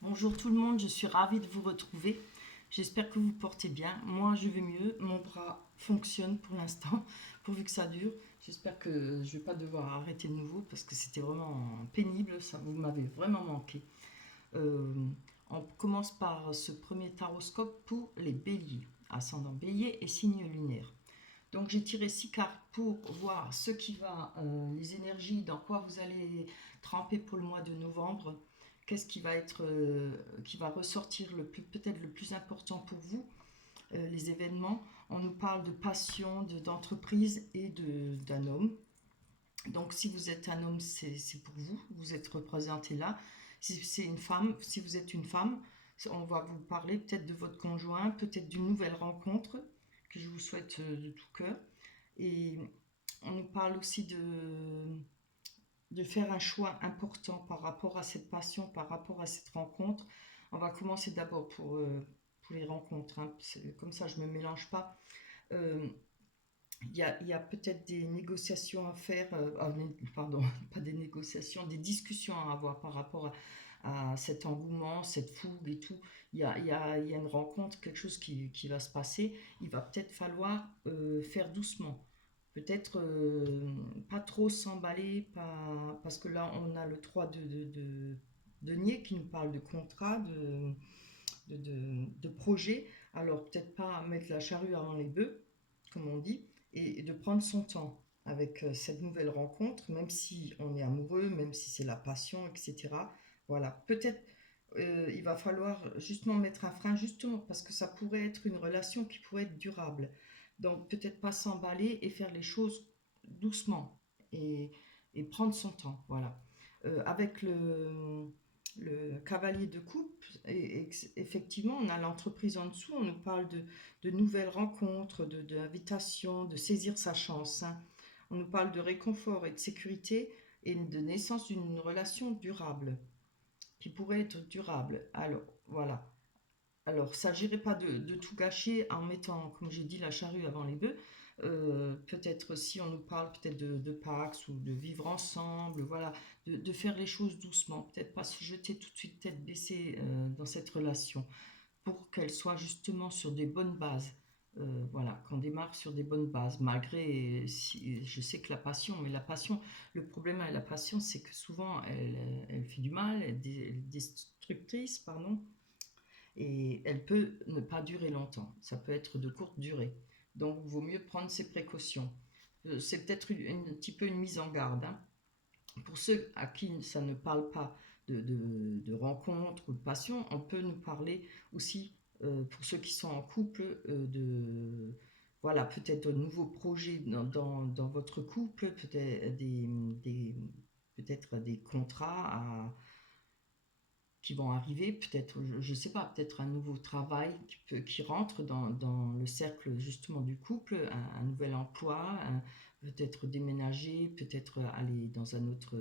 Bonjour tout le monde, je suis ravie de vous retrouver. J'espère que vous portez bien. Moi, je vais mieux. Mon bras fonctionne pour l'instant, pourvu que ça dure. J'espère que je ne vais pas devoir arrêter de nouveau parce que c'était vraiment pénible. Ça, vous m'avez vraiment manqué. Euh, on commence par ce premier taroscope pour les béliers, ascendant bélier et signe lunaire. Donc j'ai tiré 6 cartes pour voir ce qui va, les énergies, dans quoi vous allez tremper pour le mois de novembre. Qu'est-ce qui va être, qui va ressortir le plus, peut-être le plus important pour vous, les événements. On nous parle de passion, d'entreprise et d'un homme. Donc si vous êtes un homme, c'est pour vous, vous êtes représenté là. Si c'est une femme, si vous êtes une femme, on va vous parler peut-être de votre conjoint, peut-être d'une nouvelle rencontre que je vous souhaite de tout cœur. Et on nous parle aussi de faire un choix important par rapport à cette passion, par rapport à cette rencontre. On va commencer d'abord pour les rencontres, hein. Comme ça je ne me mélange pas. Euh, il y a peut-être des négociations à faire, pardon, pas des négociations, des discussions à avoir par rapport à cet engouement, cette fougue et tout. Il y a une rencontre, quelque chose qui va se passer. Il va peut-être falloir faire doucement. Peut-être pas trop s'emballer, parce que là on a le 3 de denier qui nous parle de contrat, de projet. Alors peut-être pas mettre la charrue avant les bœufs, comme on dit, et de prendre son temps avec cette nouvelle rencontre, même si on est amoureux, même si c'est la passion, etc. Voilà, peut-être il va falloir justement mettre un frein, justement parce que ça pourrait être une relation qui pourrait être durable. Donc peut-être pas s'emballer et faire les choses doucement et, et prendre son temps. Voilà. Avec le cavalier de coupe, effectivement, on a l'entreprise en dessous, on nous parle de nouvelles rencontres, d'invitations, de saisir sa chance, hein. On nous parle de réconfort et de sécurité et de naissance d'une relation durable, qui pourrait être durable. Alors, voilà. Alors, ça s'agirait pas de tout gâcher en mettant, comme j'ai dit, la charrue avant les bœufs. Peut-être si on nous parle peut-être de Pax ou de vivre ensemble, voilà, de faire les choses doucement, peut-être pas se jeter tout de suite tête baissée dans cette relation, pour qu'elle soit justement sur des bonnes bases. Voilà, qu'on démarre sur des bonnes bases, malgré, si, je sais que la passion, mais la passion, le problème avec la passion, c'est que souvent elle fait du mal, elle est destructrice, pardon, et elle peut ne pas durer longtemps. Ça peut être de courte durée. Donc, il vaut mieux prendre ses précautions. C'est peut-être un petit peu une mise en garde, hein. Pour ceux à qui ça ne parle pas de rencontre ou de passion, on peut nous parler aussi, pour ceux qui sont en couple, voilà, peut-être de nouveaux projets dans votre couple, des, peut-être des contrats qui vont arriver, peut-être, je ne sais pas, peut-être un nouveau travail qui rentre dans le cercle justement du couple, un nouvel emploi, peut-être déménager, peut-être aller dans une autre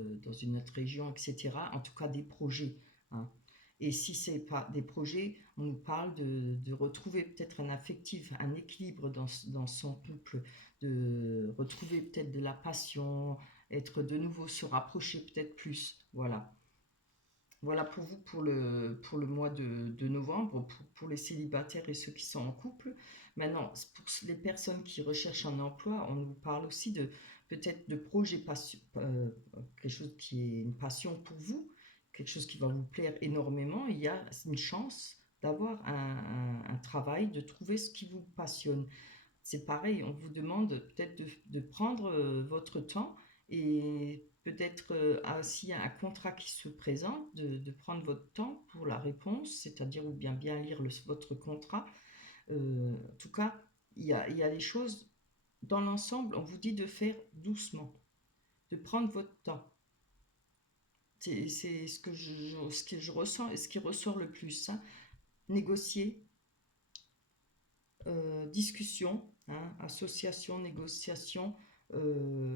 région, etc. En tout cas, des projets, hein. Et si ce n'est pas des projets, on nous parle de retrouver peut-être un affectif, un équilibre dans son couple, de retrouver peut-être de la passion, être de nouveau, se rapprocher peut-être plus. Voilà. Voilà pour vous pour le mois de novembre, pour les célibataires et ceux qui sont en couple. Maintenant, pour les personnes qui recherchent un emploi, on nous parle aussi de peut-être de projets quelque chose qui est une passion pour vous, quelque chose qui va vous plaire énormément. Il y a une chance d'avoir un travail, de trouver ce qui vous passionne. C'est pareil, on vous demande peut-être de prendre votre temps, et peut-être s'il y a un contrat qui se présente, de prendre votre temps pour la réponse, c'est-à-dire ou bien lire votre contrat. En tout cas, il y a les choses, dans l'ensemble, on vous dit de faire doucement, de prendre votre temps. C'est ce que je ressens et ce qui ressort le plus, hein. Négocier, discussion, hein, association, négociation.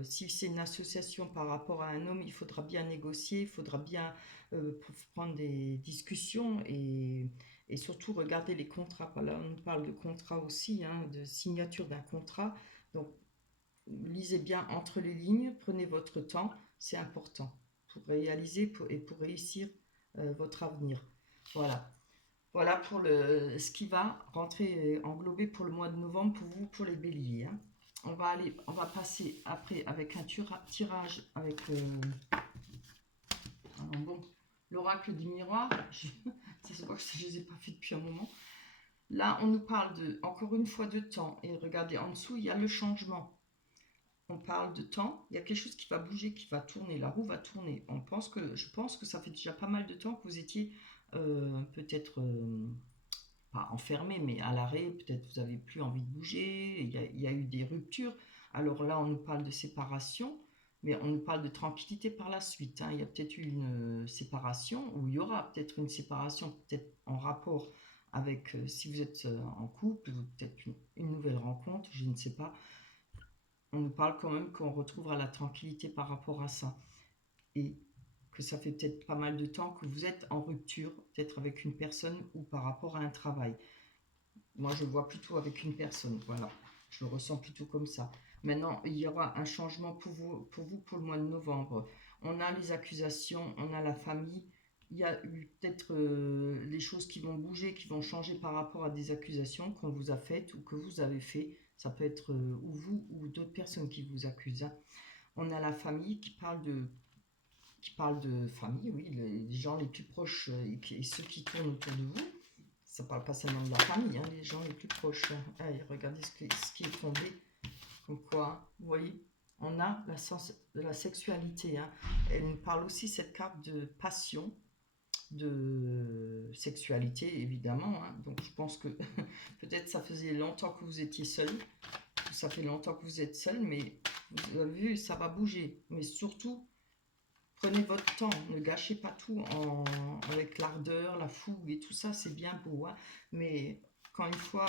Si c'est une association par rapport à un homme, il faudra bien négocier, il faudra bien prendre des discussions, et surtout regarder les contrats. Là, on nous parle de contrat aussi, hein, de signature d'un contrat. Donc, lisez bien entre les lignes, prenez votre temps, c'est important pour réaliser et pour réussir votre avenir. Voilà. Voilà pour ce qui va rentrer, englober pour le mois de novembre pour vous, pour les béliers, hein. On va passer après avec un tirage avec bon, l'oracle du miroir. Ça se voit que je ne les ai pas fait depuis un moment. Là, on nous parle encore une fois de temps. Et regardez, en dessous, il y a le changement. On parle de temps, il y a quelque chose qui va bouger, qui va tourner, la roue va tourner. Je pense que ça fait déjà pas mal de temps que vous étiez peut-être pas enfermé, mais à l'arrêt, peut-être vous n'avez plus envie de bouger, il y a eu des ruptures. Alors là, on nous parle de séparation, mais on nous parle de tranquillité par la suite, hein. Il y a peut-être eu une séparation, ou il y aura peut-être une séparation, peut-être en rapport avec, si vous êtes en couple, ou peut-être une nouvelle rencontre, je ne sais pas. On nous parle quand même qu'on retrouvera la tranquillité par rapport à ça. Et que ça fait peut-être pas mal de temps que vous êtes en rupture, peut-être avec une personne ou par rapport à un travail. Moi, je le vois plutôt avec une personne, voilà. Je le ressens plutôt comme ça. Maintenant, il y aura un changement pour le mois de novembre. On a les accusations, on a la famille. Il y a eu peut-être les choses qui vont bouger, qui vont changer par rapport à des accusations qu'on vous a faites ou que vous avez fait. Ça peut être ou vous ou d'autres personnes qui vous accusent, hein. On a la famille qui parle de famille, oui, les gens les plus proches et ceux qui tournent autour de vous. Ça parle pas seulement de la famille, hein, les gens les plus proches. Allez, regardez ce qui est tombé. Comme quoi, vous voyez, on a de la sexualité, hein. Elle nous parle aussi, cette carte, de passion, de sexualité, évidemment, hein. Donc je pense que peut-être ça faisait longtemps que vous étiez seul. Ça fait longtemps que vous êtes seul, mais vous avez vu, ça va bouger. Mais surtout, prenez votre temps, ne gâchez pas tout avec l'ardeur, la fougue et tout ça, c'est bien beau, hein. Mais quand une fois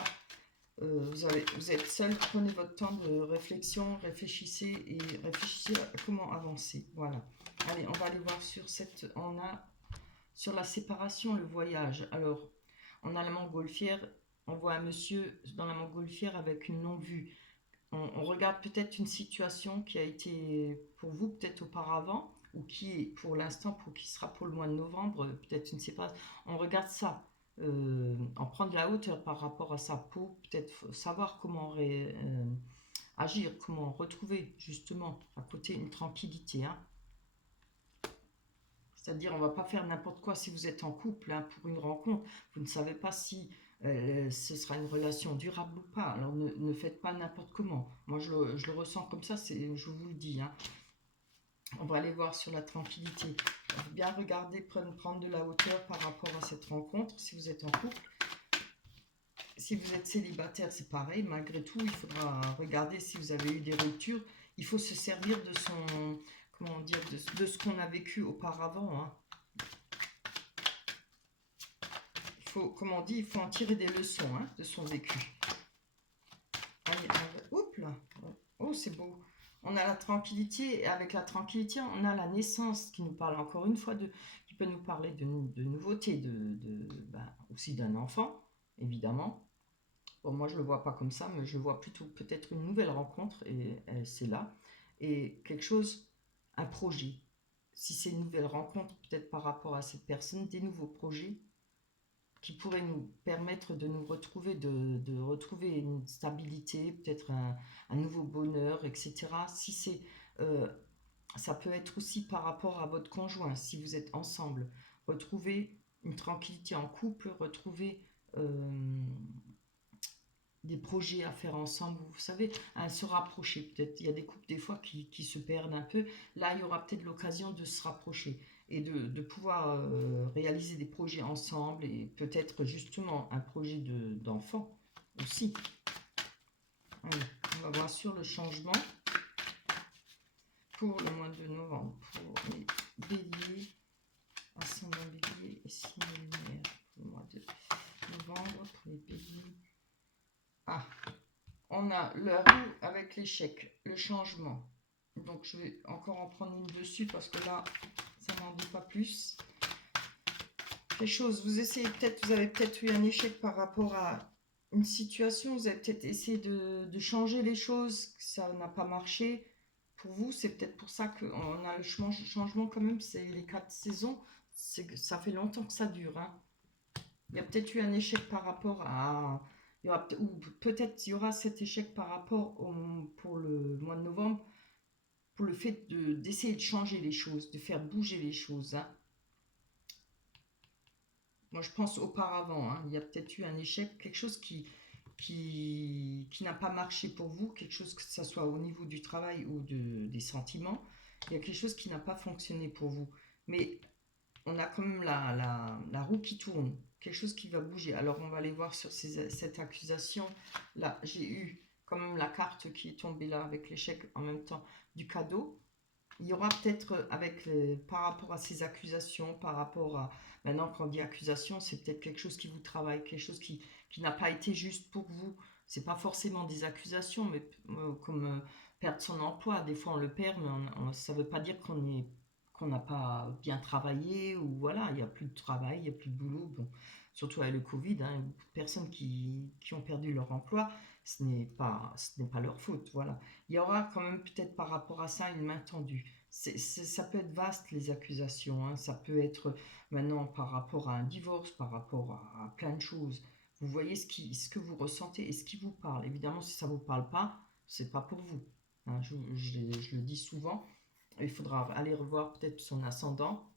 vous êtes seul, prenez votre temps de réflexion, réfléchissez à comment avancer. Voilà. Allez, on va aller voir sur la séparation, le voyage. Alors, on a la montgolfière, on voit un monsieur dans la montgolfière avec une longue vue. On regarde peut-être une situation qui a été pour vous peut-être auparavant ou qui est pour l'instant, pour qui sera pour le mois de novembre, peut-être une séparation. On regarde ça, en prendre de la hauteur par rapport à ça pour peut-être savoir comment agir, comment retrouver justement à côté une tranquillité, hein. C'est-à-dire, on ne va pas faire n'importe quoi si vous êtes en couple, hein, pour une rencontre. Vous ne savez pas si ce sera une relation durable ou pas. Alors, ne faites pas n'importe comment. Moi, je le ressens comme ça, je vous le dis, hein. On va aller voir sur la tranquillité. Bien regarder, prendre de la hauteur par rapport à cette rencontre, si vous êtes en couple. Si vous êtes célibataire, c'est pareil. Malgré tout, il faudra regarder si vous avez eu des ruptures. Il faut se servir de comment dire, de ce qu'on a vécu auparavant, hein. Comme on dit, il faut en tirer des leçons, hein, de son vécu. Allez, oups là. Oh, c'est beau. On a la tranquillité, et avec la tranquillité, on a la naissance qui nous parle encore une fois qui peut nous parler de nouveautés, aussi d'un enfant, évidemment. Bon, moi, je le vois pas comme ça, mais je le vois plutôt peut-être une nouvelle rencontre, et c'est là. Et quelque chose, un projet. Si c'est une nouvelle rencontre, peut-être par rapport à cette personne, des nouveaux projets qui pourrait nous permettre de nous retrouver, de retrouver une stabilité, peut-être un nouveau bonheur, etc. Si c'est, euh, ça peut être aussi par rapport à votre conjoint, si vous êtes ensemble, retrouver une tranquillité en couple, retrouver des projets à faire ensemble, vous savez, se rapprocher peut-être. Il y a des couples des fois qui se perdent un peu. Là, il y aura peut-être l'occasion de se rapprocher et de pouvoir réaliser des projets ensemble et peut-être justement un projet d'enfant aussi. Allez, on va voir sur le changement pour le mois de novembre, pour les béliers, ascendant bélier et signe lunaire pour le mois de novembre pour les béliers. Ah, on a la roue avec l'échec, le changement. Donc je vais encore en prendre une dessus parce que là, ça n'en dit pas plus. Les choses, vous avez peut-être eu un échec par rapport à une situation, vous avez peut-être essayé de changer les choses, ça n'a pas marché. Pour vous, c'est peut-être pour ça qu'on a le changement quand même, c'est les 4 saisons, ça fait longtemps que ça dure, hein. Il y a peut-être eu un échec par rapport à... ou peut-être il y aura cet échec par rapport pour le mois de novembre, pour le fait d'essayer de changer les choses, de faire bouger les choses, hein. Moi, je pense auparavant, hein, il y a peut-être eu un échec, quelque chose qui n'a pas marché pour vous, quelque chose que ce soit au niveau du travail ou des sentiments, il y a quelque chose qui n'a pas fonctionné pour vous. Mais on a quand même la roue qui tourne, quelque chose qui va bouger. Alors on va aller voir sur cette accusation. Là, j'ai eu quand même la carte qui est tombée là avec l'échec en même temps du cadeau. Il y aura peut-être par rapport à ces accusations, par rapport à... Maintenant, quand on dit accusation, c'est peut-être quelque chose qui vous travaille, quelque chose qui n'a pas été juste pour vous. C'est pas forcément des accusations, mais comme perdre son emploi. Des fois, on le perd, mais ça ne veut pas dire qu'on n'a pas bien travaillé, ou voilà, il n'y a plus de travail, il n'y a plus de boulot. Bon, surtout avec le Covid, hein, beaucoup de personnes qui ont perdu leur emploi, ce n'est pas leur faute, voilà. Il y aura quand même peut-être par rapport à ça une main tendue. Ça peut être vaste les accusations, hein. Ça peut être maintenant par rapport à un divorce, par rapport à plein de choses. Vous voyez ce que vous ressentez et ce qui vous parle. Évidemment, si ça ne vous parle pas, c'est pas pour vous, hein. Je le dis souvent. Il faudra aller revoir peut-être son ascendant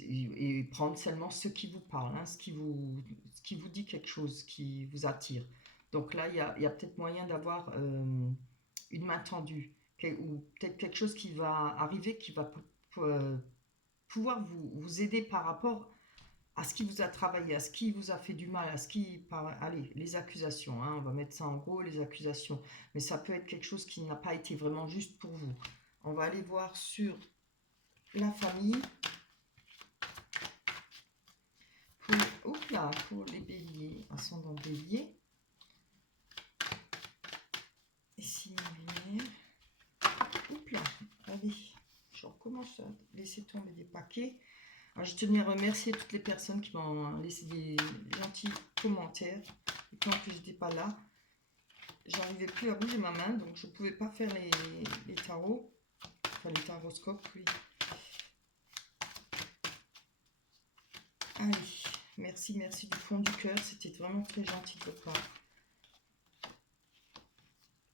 et prendre seulement ce qui vous parle, hein, ce qui vous dit quelque chose, ce qui vous attire. Donc là, il y a peut-être moyen d'avoir une main tendue, ou peut-être quelque chose qui va arriver, qui va pouvoir vous aider par rapport à ce qui vous a travaillé, à ce qui vous a fait du mal, allez, les accusations, hein, on va mettre ça en gros, les accusations. Mais ça peut être quelque chose qui n'a pas été vraiment juste pour vous. On va aller voir sur la famille. Pour les béliers, ascendant bélier. Ici, lumière. Allez, je recommence à laisser tomber des paquets. Alors, je tenais à remercier toutes les personnes qui m'ont laissé des gentils commentaires. Et quand je n'étais pas là, j'arrivais plus à bouger ma main, donc je ne pouvais pas faire les tarots. Enfin, les taroscopes, oui. Allez, merci du fond du cœur. C'était vraiment très gentil de votre part.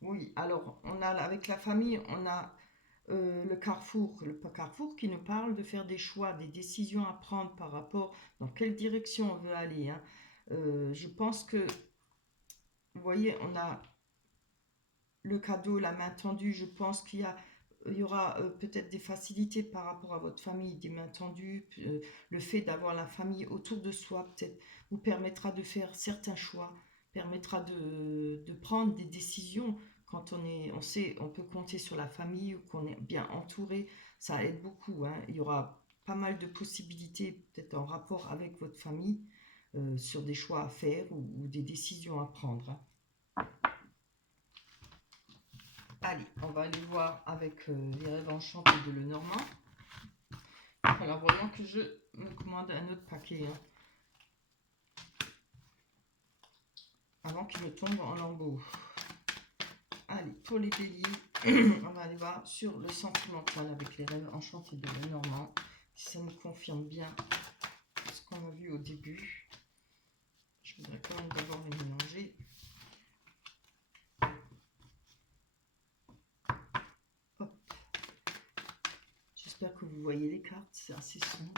Oui, alors, avec la famille, on a le carrefour qui nous parle de faire des choix, des décisions à prendre par rapport dans quelle direction on veut aller, hein. Je pense que, vous voyez, on a le cadeau, la main tendue. Je pense il y aura peut-être des facilités par rapport à votre famille, des mains tendues. Le fait d'avoir la famille autour de soi, peut-être, vous permettra de faire certains choix, permettra de prendre des décisions quand on sait, on peut compter sur la famille ou qu'on est bien entouré. Ça aide beaucoup, hein. Il y aura pas mal de possibilités, peut-être en rapport avec votre famille, sur des choix à faire ou des décisions à prendre, hein. Allez, on va aller voir avec les rêves enchantés de Lenormand. Alors, voyons que je me commande un autre paquet, hein, avant qu'il me tombe en lambeaux. Allez, pour les béliers, on va aller voir sur le sentimental avec les rêves enchantés de Lenormand. Si ça nous confirme bien ce qu'on a vu au début. Je voudrais quand même d'abord les mélanger. Hop. J'espère que vous voyez les cartes, c'est assez sombre.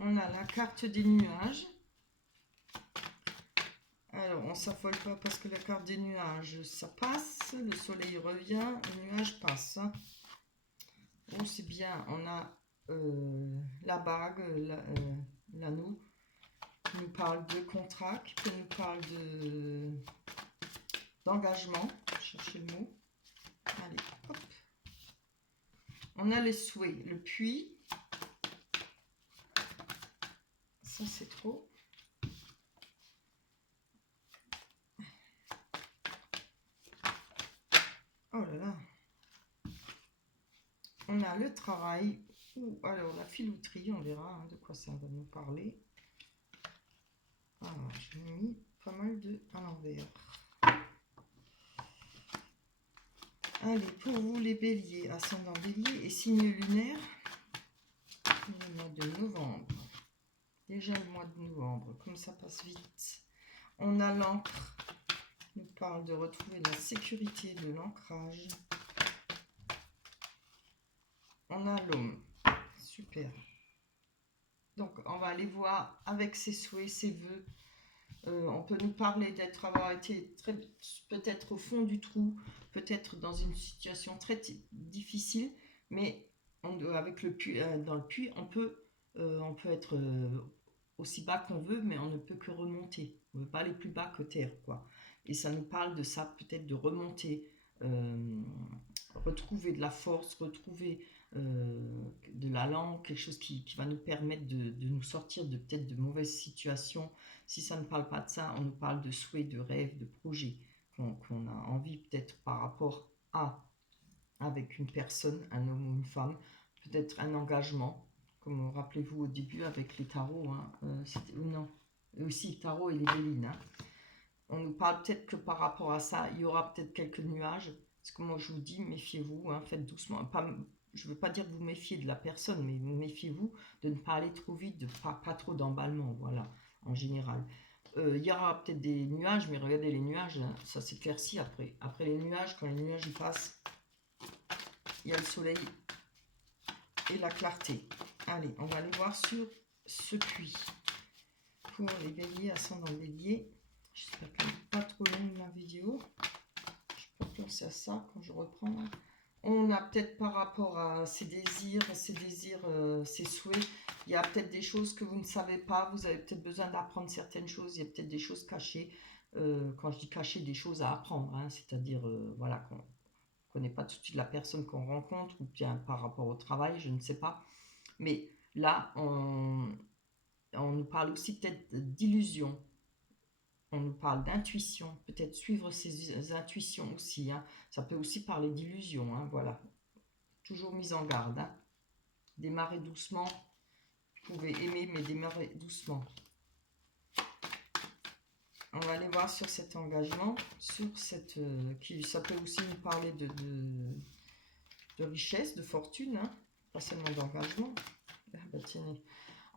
On a la carte des nuages. Alors, on ne s'affole pas parce que la carte des nuages, ça passe. Le soleil revient, le nuage passe. Oh, c'est bien. On a la bague, l'anneau, qui nous parle de contrat, qui nous parle d'engagement. Cherchez le mot. Allez, hop. On a les souhaits, le puits. Ça, c'est trop. Oh là là. On a le travail, ou alors la filouterie, on verra, hein, de quoi ça va nous parler. Alors, j'ai mis pas mal à l'envers. Allez, pour vous les béliers, ascendant bélier, et si signes lunaires. Le mois de novembre. Déjà le mois de novembre, comme ça passe vite. On a l'encre, qui nous parle de retrouver la sécurité de l'ancrage. On a l'homme, super. Donc on va aller voir avec ses souhaits, ses vœux. On peut nous parler avoir été peut-être au fond du trou, peut-être dans une situation très difficile, mais avec le puits, dans le puits, on peut être aussi bas qu'on veut, mais on ne peut que remonter. On ne veut pas aller plus bas que terre, quoi. Et ça nous parle de ça, peut-être de remonter, retrouver de la force, retrouver de la langue, quelque chose qui va nous permettre de nous sortir de peut-être de mauvaises situations. Si ça ne parle pas de ça, on nous parle de souhaits, de rêves, de projets qu'on a envie peut-être par rapport à avec une personne, un homme ou une femme, peut-être un engagement, comme rappelez-vous au début avec les tarots, hein, non, aussi tarot et les Bélines. Hein. On nous parle peut-être que par rapport à ça, il y aura peut-être quelques nuages. Parce que moi je vous dis, méfiez-vous, hein, faites doucement. Je ne veux pas dire que vous méfiez de la personne, mais méfiez-vous de ne pas aller trop vite, de pas trop d'emballement, voilà, en général. Il y aura peut-être des nuages, mais regardez les nuages, hein, ça s'éclaircit après. Après les nuages, quand les nuages y passent, il y a le soleil et la clarté. Allez, on va aller voir sur ce puits. Pour les béliers, ascendant bélier. J'espère qu'elle n'est pas trop longue la vidéo. Je peux penser à ça quand je reprends. On a peut-être par rapport à ses désirs, ses souhaits, il y a peut-être des choses que vous ne savez pas. Vous avez peut-être besoin d'apprendre certaines choses. Il y a peut-être des choses cachées. Quand je dis cachées, des choses à apprendre. Hein, c'est-à-dire, voilà, qu'on ne connaît pas tout de suite la personne qu'on rencontre ou bien par rapport au travail, je ne sais pas. Mais là, on nous parle aussi peut-être d'illusion. On nous parle d'intuition, peut-être suivre ses intuitions aussi. Hein. Ça peut aussi parler d'illusion, hein, voilà. Toujours mise en garde. Hein. Démarrez doucement. Vous pouvez aimer, mais démarrez doucement. On va aller voir sur cet engagement, sur cette, ça peut aussi nous parler de richesse, de fortune, hein, pas seulement d'engagement. Ah bah tenez.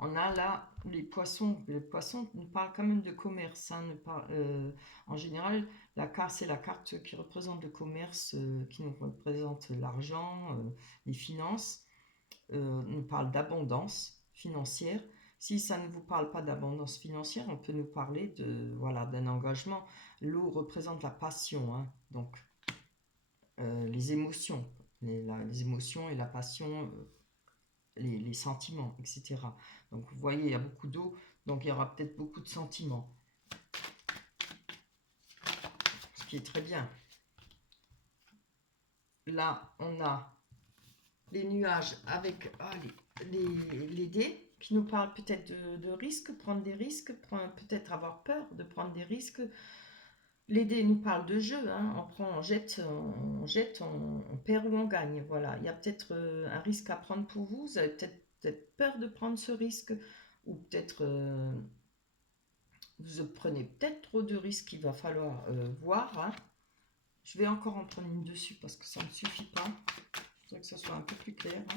On a là les poissons. Les poissons nous parlent quand même de commerce. Hein, en général, la carte, c'est la carte qui représente le commerce, qui nous représente l'argent, les finances. Nous parle d'abondance financière. Si ça ne vous parle pas d'abondance financière, on peut nous parler d'un engagement. L'eau représente la passion, hein, donc les émotions. Les émotions et la passion, les sentiments, etc. Donc vous voyez, il y a beaucoup d'eau, donc il y aura peut-être beaucoup de sentiments. Ce qui est très bien. Là, on a les nuages avec les dés qui nous parlent peut-être de risques, prendre des risques, peut-être avoir peur de prendre des risques. Les dés nous parlent de jeu, hein. On prend, on jette, on perd ou on gagne. Voilà, il y a peut-être un risque à prendre pour vous. Vous avez peut-être peur de prendre ce risque, ou peut-être vous prenez peut-être trop de risques. Il va falloir voir. Hein. Je vais encore en prendre une dessus parce que ça ne suffit pas. Je voudrais que ça soit un peu plus clair. Hein.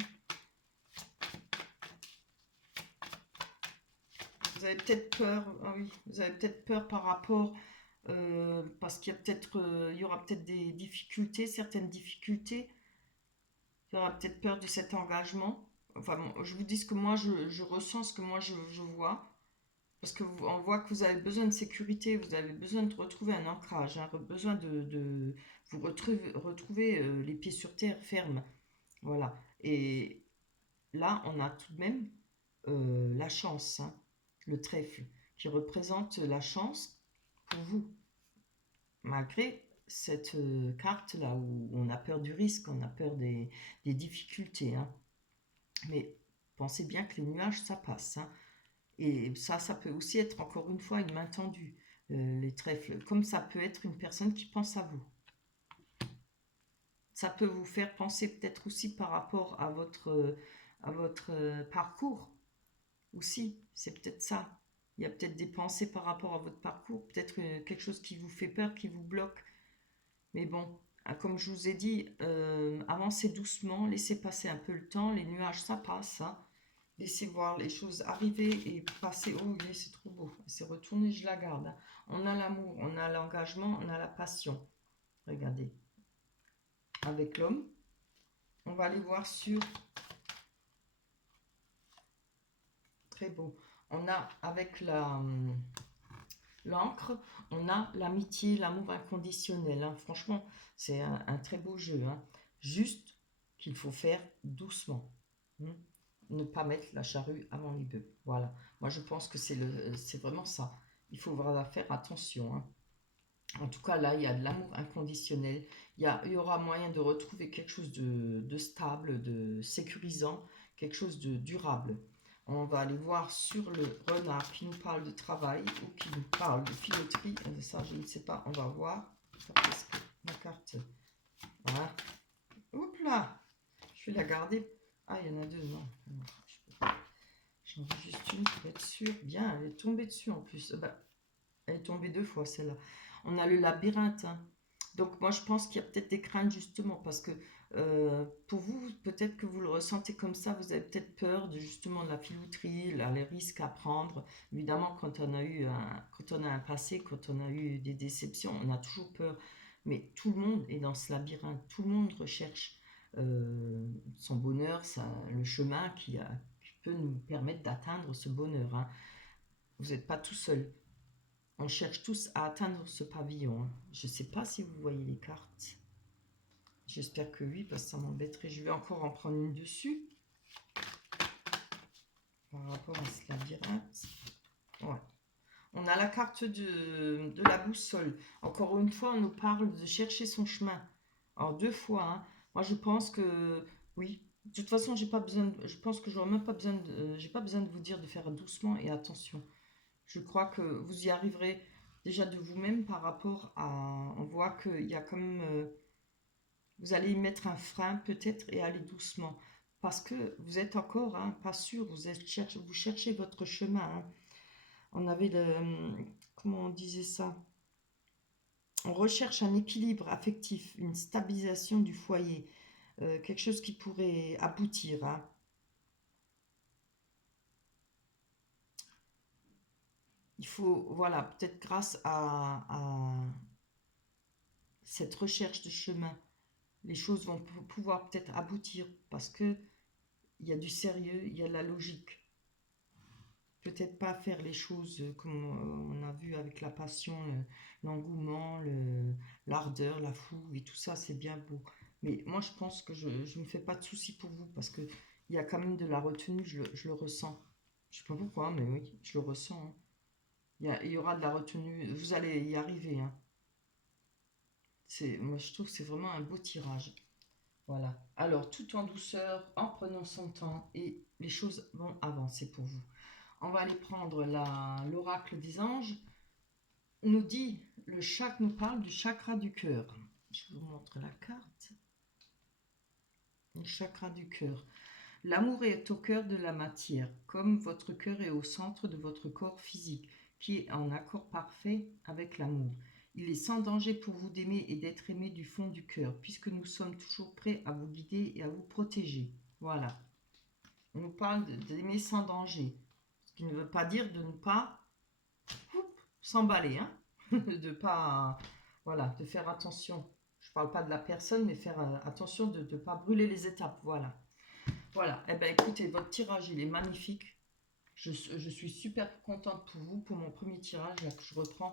Vous avez peut-être peur. Ah oui, vous avez peut-être peur par rapport. Parce qu'il y a il y aura peut-être des difficultés, certaines difficultés. Il y aura peut-être peur de cet engagement. Enfin, bon, je vous dis ce que moi je ressens, ce que moi je vois. Parce qu'on voit que vous avez besoin de sécurité, vous avez besoin de retrouver un ancrage, hein, besoin de vous retrouver les pieds sur terre fermes. Voilà. Et là, on a tout de même la chance, hein, le trèfle, qui représente la chance pour vous. Malgré cette carte-là où on a peur du risque, on a peur des difficultés. Hein. Mais pensez bien que les nuages, ça passe. Hein. Et ça peut aussi être encore une fois une main tendue, les trèfles. Comme ça peut être une personne qui pense à vous. Ça peut vous faire penser peut-être aussi par rapport à votre parcours. Aussi, c'est peut-être ça. Il y a peut-être des pensées par rapport à votre parcours, peut-être quelque chose qui vous fait peur, qui vous bloque. Mais bon, comme je vous ai dit, avancez doucement, laissez passer un peu le temps, les nuages ça passe, hein. Laissez voir les choses arriver et passer. Oh oui, c'est trop beau. C'est retourné, je la garde, hein. On a l'amour, on a l'engagement, on a la passion. Regardez. Avec l'homme, on va aller voir sur... Très beau. On a avec l'encre, on a l'amitié, l'amour inconditionnel, hein. Franchement, c'est un très beau jeu, hein. Juste qu'il faut faire doucement, hein. Ne pas mettre la charrue avant les bœufs. Voilà. Moi, je pense que c'est vraiment ça. Il faut vraiment faire attention, hein. En tout cas, là, il y a de l'amour inconditionnel. Il y aura moyen de retrouver quelque chose de stable, de sécurisant, quelque chose de durable. On va aller voir sur le renard qui nous parle de travail ou qui nous parle de filoterie. Ça, je ne sais pas. On va voir. Qu'est-ce que ma carte? Voilà. Oups là! Je vais la garder. Ah, il y en a deux, non. J'en veux juste une pour être sûre. Bien, elle est tombée dessus en plus. Bah, elle est tombée deux fois celle-là. On a le labyrinthe, hein. Donc moi je pense qu'il y a peut-être des craintes justement parce que pour vous, peut-être que vous le ressentez comme ça, vous avez peut-être peur de justement de la filouterie, là, les risques à prendre. Évidemment, quand on a un passé, quand on a eu des déceptions, on a toujours peur. Mais tout le monde est dans ce labyrinthe, tout le monde recherche son bonheur, le chemin qui peut nous permettre d'atteindre ce bonheur, hein. Vous n'êtes pas tout seul. On cherche tous à atteindre ce pavillon, hein. Je ne sais pas si vous voyez les cartes. J'espère que oui, parce que ça m'embêterait. Je vais encore en prendre une dessus. Par rapport à ce labyrinthe. Ouais. On a la carte de la boussole. Encore une fois, on nous parle de chercher son chemin. Alors deux fois, hein. Moi, je pense que oui. De toute façon, j'ai pas besoin. Je pense que j'aurais même pas besoin j'ai pas besoin de vous dire de faire doucement et attention. Je crois que vous y arriverez déjà de vous-même par rapport à... On voit qu'il y a quand même... vous allez y mettre un frein peut-être et aller doucement. Parce que vous êtes encore, hein, pas sûr, vous cherchez votre chemin, hein. On avait le... Comment on disait ça? On recherche un équilibre affectif, une stabilisation du foyer, quelque chose qui pourrait aboutir, hein. Il faut, voilà, peut-être grâce à cette recherche de chemin, les choses vont pouvoir peut-être aboutir parce que il y a du sérieux, il y a de la logique. Peut-être pas faire les choses comme on a vu avec la passion, l'engouement, l'ardeur, la fougue et tout ça, c'est bien beau. Mais moi, je pense que je ne me fais pas de soucis pour vous parce que il y a quand même de la retenue, je le ressens. Je sais pas pourquoi, mais oui, je le ressens, hein. Il y aura de la retenue, vous allez y arriver, hein. Moi, je trouve que c'est vraiment un beau tirage. Voilà. Alors, tout en douceur, en prenant son temps, et les choses vont avancer pour vous. On va aller prendre l'oracle des anges. Nous dit, le chakra nous parle du chakra du cœur. Je vous montre la carte. Le chakra du cœur. L'amour est au cœur de la matière, comme votre cœur est au centre de votre corps physique, qui est en accord parfait avec l'amour. Il est sans danger pour vous d'aimer et d'être aimé du fond du cœur, puisque nous sommes toujours prêts à vous guider et à vous protéger. Voilà. On nous parle d'aimer sans danger, ce qui ne veut pas dire de ne pas s'emballer, hein. De pas, voilà, de faire attention. Je parle pas de la personne, mais faire attention de ne pas brûler les étapes. Voilà. Voilà. Eh bien, écoutez, votre tirage, il est magnifique. Je suis super contente pour vous, pour mon premier tirage là, que je reprends.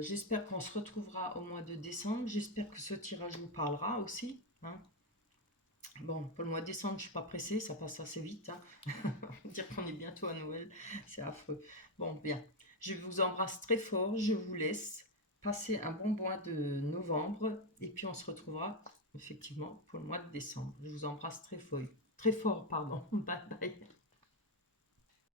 J'espère qu'on se retrouvera au mois de décembre. J'espère que ce tirage vous parlera aussi, hein. Bon, pour le mois de décembre, je ne suis pas pressée, ça passe assez vite, hein. Dire qu'on est bientôt à Noël, c'est affreux. Bon, bien. Je vous embrasse très fort, je vous laisse passer un bon mois de novembre et puis on se retrouvera effectivement pour le mois de décembre. Je vous embrasse très fort, pardon. Bye bye.